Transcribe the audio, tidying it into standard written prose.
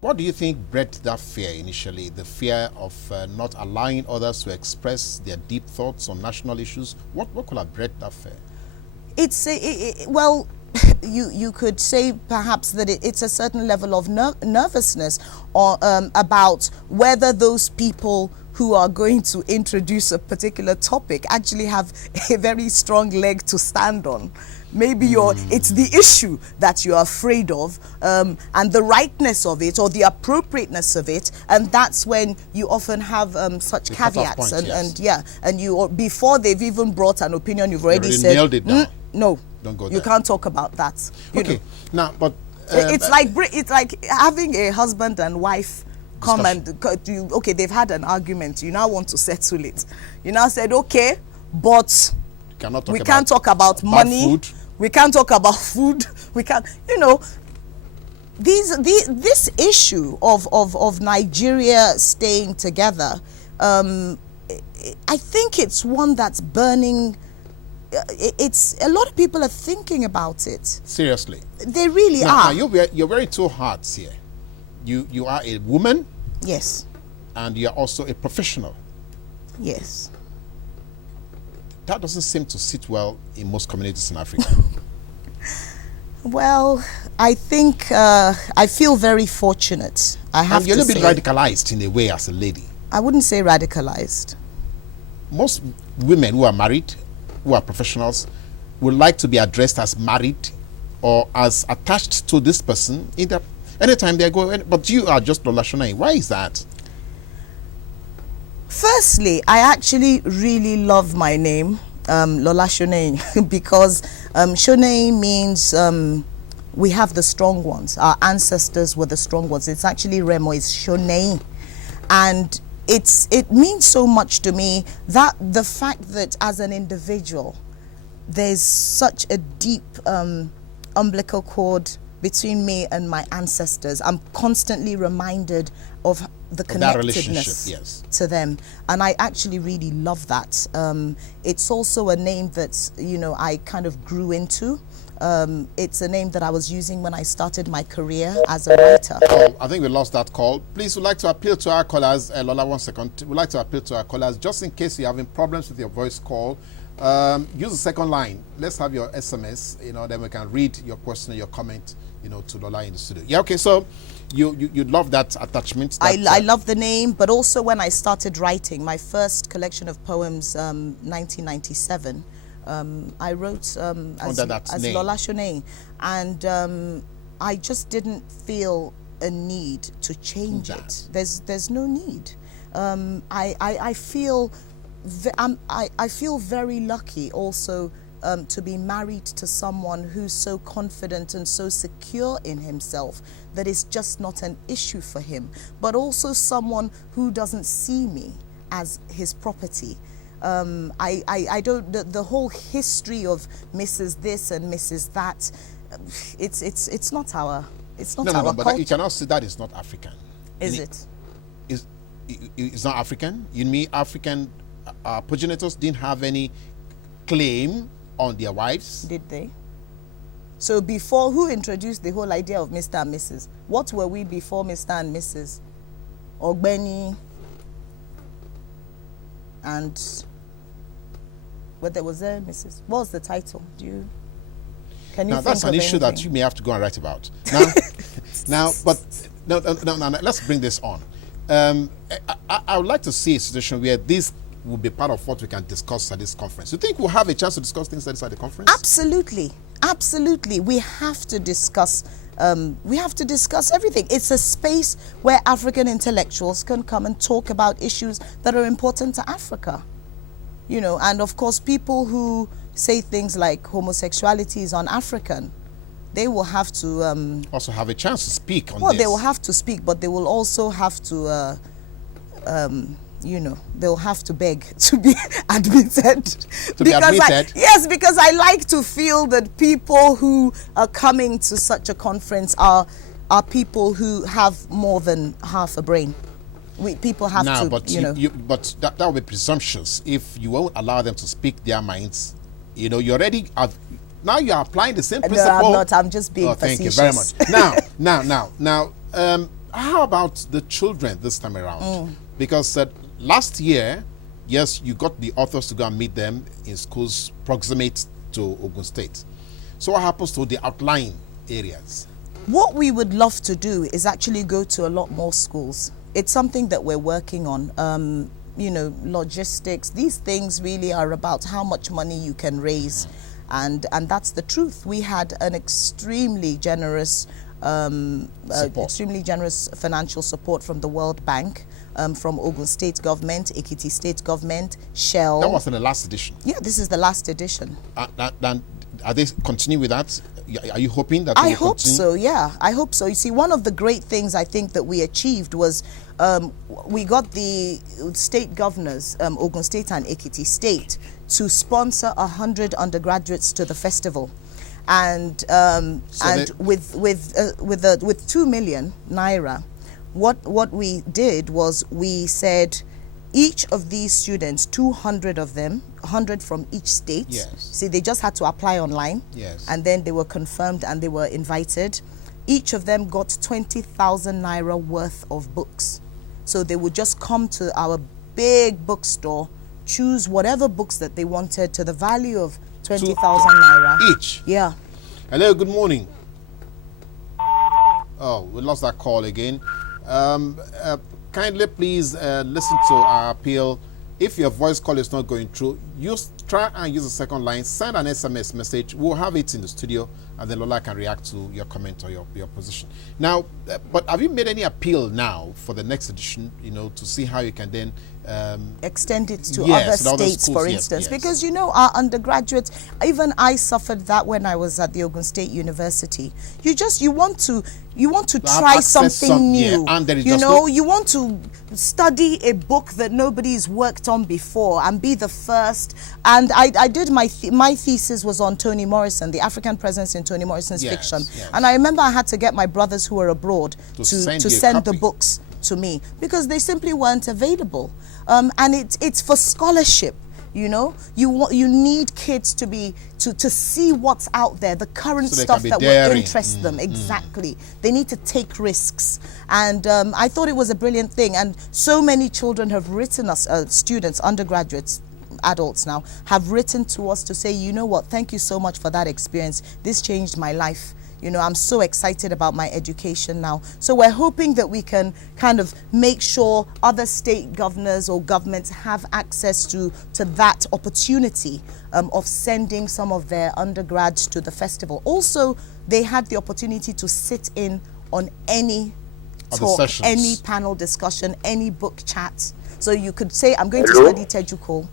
What do you think bred that fear initially? The fear of not allowing others to express their deep thoughts on national issues? What could have bred that fear? Well, you could say perhaps that it's a certain level of nervousness or about whether those people who are going to introduce a particular topic actually have a very strong leg to stand on. Maybe it's the issue that you're afraid of, and the rightness of it or the appropriateness of it, and that's when you often have such The caveats point, and you before they've even brought an opinion, you've already said nailed it down. No, don't go you there. Can't talk about that. You know. Now, but it's like having a husband and wife come discussion. and they've had an argument. You now want to settle it. You now said, okay, but we can't talk about money. Food. We can't talk about food. We can't, this issue of Nigeria staying together, I think it's one that's burning. It's a lot of people are thinking about it. Seriously, they really are. Now you're wearing two hats here. You are a woman. Yes. And you are also a professional. Yes. That doesn't seem to sit well in most communities in Africa. Well, I think I feel very fortunate. I have to say. And you're a little bit radicalized in a way as a lady. I wouldn't say radicalized. Most women who are married, who are professionals, would like to be addressed as married or as attached to this person anytime they go. But you are just Lola Shoneyin. Why is that? Firstly, I actually really love my name, Lola Shoneyin, because Shoneyin means we have the strong ones. Our ancestors were the strong ones. It's actually Remo, it's Shoneyin. And it means so much to me that the fact that as an individual, there's such a deep umbilical cord between me and my ancestors. I'm constantly reminded of the connectedness to them, and I actually really love that. It's also a name that I kind of grew into. It's a name that I was using when I started my career as a writer. Oh, I think we lost that call. Please, we'd like to appeal to our callers. Lola, 1 second. We'd like to appeal to our callers just in case you're having problems with your voice call. Use the second line. Let's have your SMS. Then we can read your question, your comment. To Lola in the studio. Yeah, okay, so you love that attachment. I love the name, but also when I started writing my first collection of poems, 1997, I wrote as Lola Shoneyin, and I just didn't feel a need to change it. There's no need. I feel very lucky also to be married to someone who's so confident and so secure in himself that it's just not an issue for him, but also someone who doesn't see me as his property. I don't, the whole history of Mrs. this and Mrs. that, it's not our No, but culture. you cannot say that is not African. It's not African? You mean African progenitors didn't have any claim on their wives? Did they? So before, who introduced the whole idea of Mr. and Mrs.? What were we before Mr. and Mrs.? Ogbeni and was there Mrs.? What was the title? Can you now think that's of an issue anything? that you may have to go and write about. Now, let's bring this on. I would like to see a situation where this will be part of what we can discuss at this conference. You think we'll have a chance to discuss things at the conference? Absolutely. Absolutely. We have to discuss everything. It's a space where African intellectuals can come and talk about issues that are important to Africa. And of course, people who say things like homosexuality is un-African, they will have to also have a chance to speak on this. Well, they will have to speak, but they will also have to they'll have to beg to be admitted. Yes, because I like to feel that people who are coming to such a conference are people who have more than half a brain. People have to, but that would be presumptuous if you won't allow them to speak their minds. You already have. Now you're applying the same principle. No, I'm not. I'm just being facetious. Thank you very much. Now, how about the children this time around? Because last year, yes, you got the authors to go and meet them in schools proximate to Ogun State. So what happens to the outlying areas? What we would love to do is actually go to a lot more schools. It's something that we're working on. You know, logistics, these things really are about how much money you can raise. And that's the truth. We had an extremely generous financial support from the World Bank, from Ogun State government, Ekiti State government, Shell. That was in the last edition. Yeah, this is the last edition. Then are they continuing with that? Are you hoping that? I hope so. Yeah, I hope so. You see, one of the great things I think that we achieved was we got the state governors, Ogun State and Ekiti State, to sponsor 100 undergraduates to the festival, and with 2 million naira, what we did was we said each of these students, 200 of them, 100 from each state. Yes. See, they just had to apply online. Yes. And then they were confirmed and they were invited. Each of them got 20,000 naira worth of books. So they would just come to our big bookstore, choose whatever books that they wanted to the value of 20,000 naira. Each? Yeah. Hello, good morning. Oh, we lost that call again. Kindly please listen to our appeal. If your voice call is not going through, try and use the second line, send an SMS message. We'll have it in the studio, and then Lola can react to your comment or your position. Now, but have you made any appeal now for the next edition, you know, to see how you can then extend it to yes, other states, schools, for instance, because you know our undergraduates, even I suffered that when I was at the Ogun State University. You want to try something new. Yeah, and there is you know, you want to study a book that nobody's worked on before and be the first. And I did my thesis was on Toni Morrison, the African presence in Toni Morrison's fiction. Yes. And I remember I had to get my brothers who were abroad to send the books to me because they simply weren't available. And it's for scholarship. You know, you need kids to see what's out there, the current stuff that will interest them. Exactly. They need to take risks. And I thought it was a brilliant thing. And so many children have written us, students, undergraduates, adults now, have written to us to say, you know what, thank you so much for that experience. This changed my life. You know, I'm so excited about my education now. So we're hoping that we can kind of make sure other state governors or governments have access to that opportunity of sending some of their undergrads to the festival. Also, they had the opportunity to sit in on any talk, any panel discussion, any book chat. So you could say, I'm going to study Tejuko.